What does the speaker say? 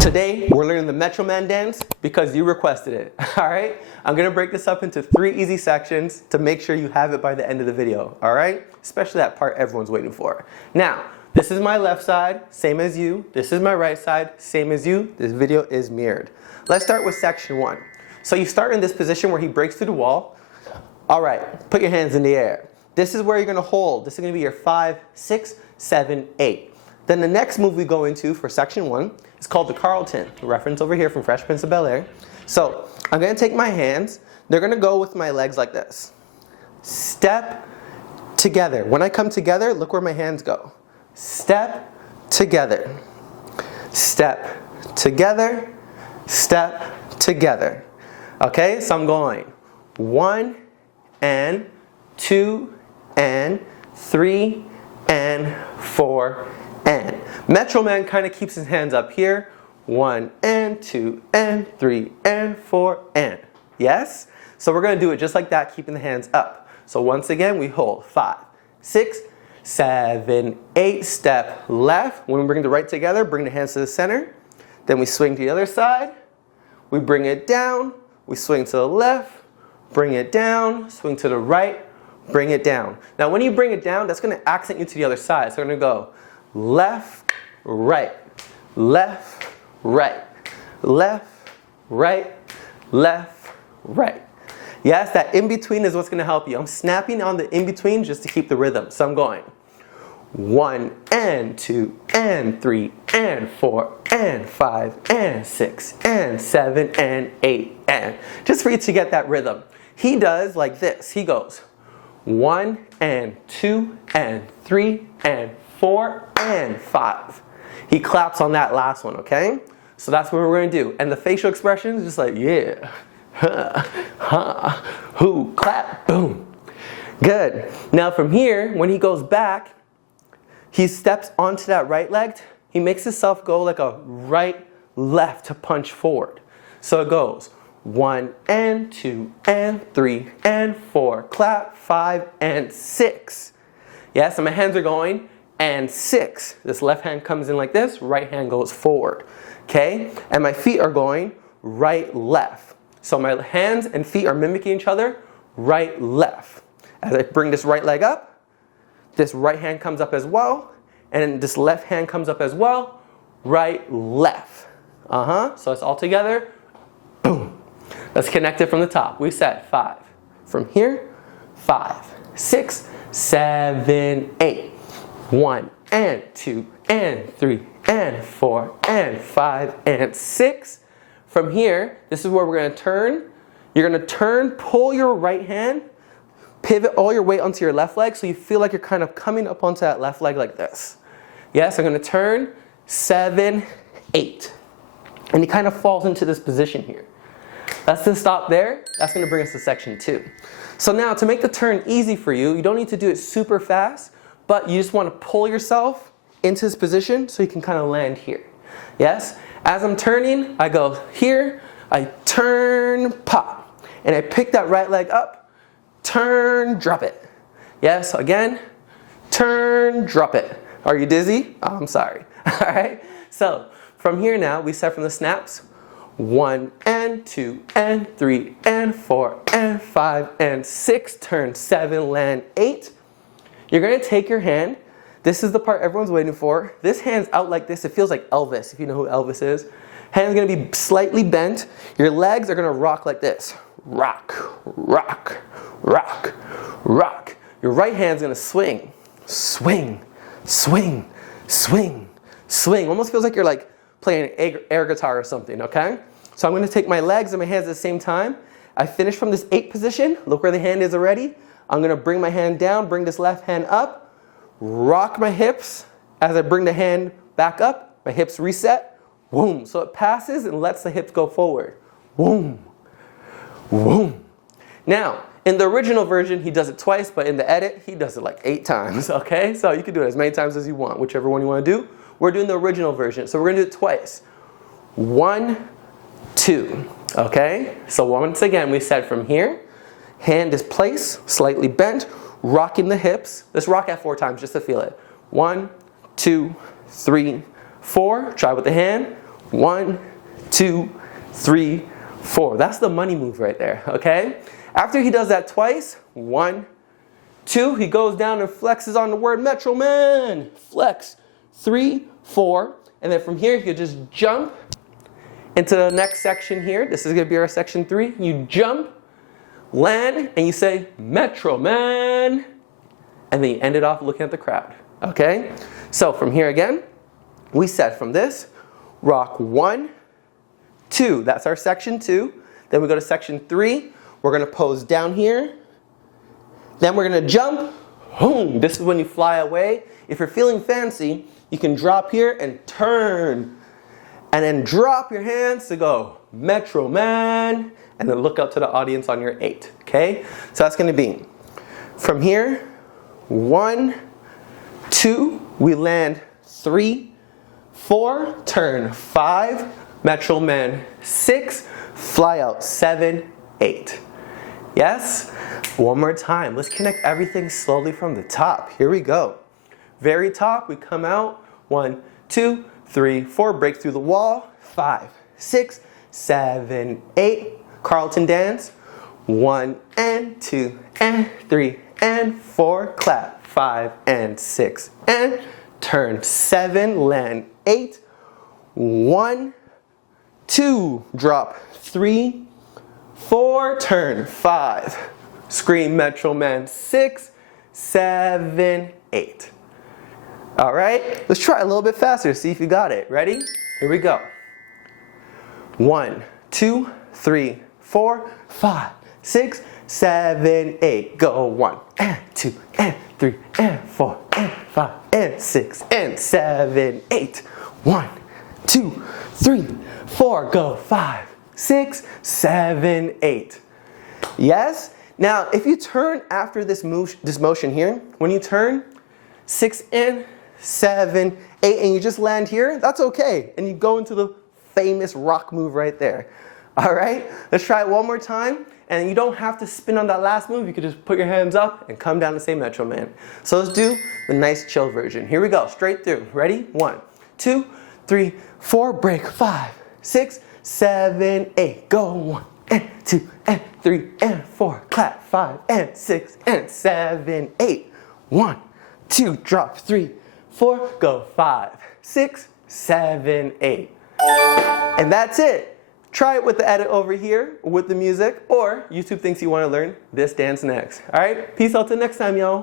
Today, we're learning the Metro Man dance because you requested it, all right? I'm gonna break this up into 3 easy sections to make sure you have it by the end of the video, all right? Especially that part everyone's waiting for. Now, this is my left side, same as you. This is my right side, same as you. This video is mirrored. Let's start with section 1. So you start in this position where he breaks through the wall. All right, put your hands in the air. This is where you're gonna hold. This is gonna be your 5, 6, 7, 8. Then the next move we go into for section 1 is called the Carlton, a reference over here from Fresh Prince of Bel-Air. So I'm gonna take my hands, they're gonna go with my legs like this. Step together. When I come together, look where my hands go. Step together. Step together. Step together. Okay, so I'm going 1 and 2 and 3 and 4 and. Metro Man kind of keeps his hands up here. 1 and 2 and 3 and 4 and. Yes? So we're going to do it just like that, keeping the hands up. So once again, we hold 5, 6, 7, 8. Step left. When we bring the right together, bring the hands to the center. Then we swing to the other side. We bring it down. We swing to the left. Bring it down. Swing to the right. Bring it down. Now when you bring it down, that's going to accent you to the other side. So we're going to go left, right, left, right, left, right, left, right. Yes, that in-between is what's going to help you. I'm snapping on the in-between just to keep the rhythm. So I'm going 1 and 2 and 3 and 4 and 5 and 6 and 7 and 8 and. Just for you to get that rhythm. He does like this. He goes 1 and 2 and 3 and 4 and 5. He claps on that last one, okay? So that's what we're going to do. And the facial expression is just like, yeah, ha, ha, who, clap, boom. Good. Now from here, when he goes back, he steps onto that right leg. He makes himself go like a right, left to punch forward. So it goes 1 and 2 and 3 and 4, clap, 5 and 6. Yes, and my hands are going and 6. This left hand comes in like this, right hand goes forward. Okay, and my feet are going right, left. So my hands and feet are mimicking each other, right, left. As I bring this right leg up, this right hand comes up as well, and this left hand comes up as well, right, left. So it's all together, boom. Let's connect it from the top. We said 5. From here, 5, 6, 7, 8. 1 and 2 and 3 and 4 and 5 and 6. From here, this is where we're going to turn. You're going to turn, pull your right hand, pivot all your weight onto your left leg so you feel like you're kind of coming up onto that left leg like this. Yes, I'm going to turn 7, 8. And he kind of falls into this position here. That's the stop there. That's going to bring us to section 2. So now to make the turn easy for you, you don't need to do it super fast, but you just want to pull yourself into this position so you can kind of land here. Yes? As I'm turning, I go here, I turn, pop. And I pick that right leg up, turn, drop it. Yes, again, turn, drop it. Are you dizzy? Oh, I'm sorry. All right? So from here now, we start from the snaps. 1 and 2 and 3 and 4 and 5 and 6. Turn 7, land 8. You're going to take your hand. This is the part everyone's waiting for. This hand's out like this. It feels like Elvis, if you know who Elvis is. Hand's going to be slightly bent. Your legs are going to rock like this. Rock, rock, rock, rock. Your right hand's going to swing. Swing, swing, swing, swing. Almost feels like you're like playing an air guitar or something, okay? So I'm going to take my legs and my hands at the same time. I finish from this 8 position. Look where the hand is already. I'm going to bring my hand down, bring this left hand up, rock my hips. As I bring the hand back up, my hips reset. Boom. So it passes and lets the hips go forward. Boom. Boom. Now, in the original version, he does it twice, but in the edit, he does it like 8 times, okay? So you can do it as many times as you want, whichever one you want to do. We're doing the original version, so we're going to do it twice. 1, 2, okay? So once again, we said from here, hand is placed, slightly bent, rocking the hips. Let's rock at 4 times just to feel it. 1, 2, 3, 4. Try with the hand. 1, 2, 3, 4. That's the money move right there, okay? After he does that twice, 1, 2, he goes down and flexes on the word Metro Man. Flex. 3, 4, and then from here you just jump into the next section here. This is gonna be our section 3. You jump, land, and you say Metro Man, and then you end it off looking at the crowd, okay? So from here again, we said from this, rock 1, 2, that's our section 2. Then we go to section 3, we're gonna pose down here. Then we're gonna jump, boom. This is when you fly away. If you're feeling fancy, you can drop here and turn. And then drop your hands to go Metro Man, and then look up to the audience on your 8, okay? So that's gonna be, from here, 1, 2, we land 3, 4, turn 5, Metro Man 6, fly out 7, 8. Yes? One more time. Let's connect everything slowly from the top. Here we go. Very top, we come out. 1, 2, 3, 4, break through the wall. 5, 6, 7, 8. Carlton dance. 1 and 2 and 3 and 4. Clap. 5 and 6 and turn. 7, land 8. 1, 2, drop 3, 4, turn 5. Scream Metro Man 6, 7, 8. All right, let's try a little bit faster, see if you got it. Ready? Here we go. 1, 2, 3, 4, 5, 6, 7, 8. Go 1 and 2 and 3 and 4 and 5 and 6 and 7, 8. 1, 2, 3, 4. Go 5, 6, 7, 8. Yes? Now, if you turn after this motion here, when you turn 6 and 7, 8, and you just land here, that's okay. And you go into the famous rock move right there. All right? Let's try it one more time. And you don't have to spin on that last move. You can just put your hands up and come down and say Metro Man. So let's do the nice chill version. Here we go, straight through. Ready? 1, 2, 3, 4, break. 5, 6, 7, 8. Go 1 and 2 and 3 and 4. Clap. 5 and 6 and 7, 8. 1, 2, drop 3, 4, go 5, 6, 7, 8. And that's it. Try it with the edit over here, with the music, or YouTube thinks you want to learn this dance next. All right, peace out till next time, y'all.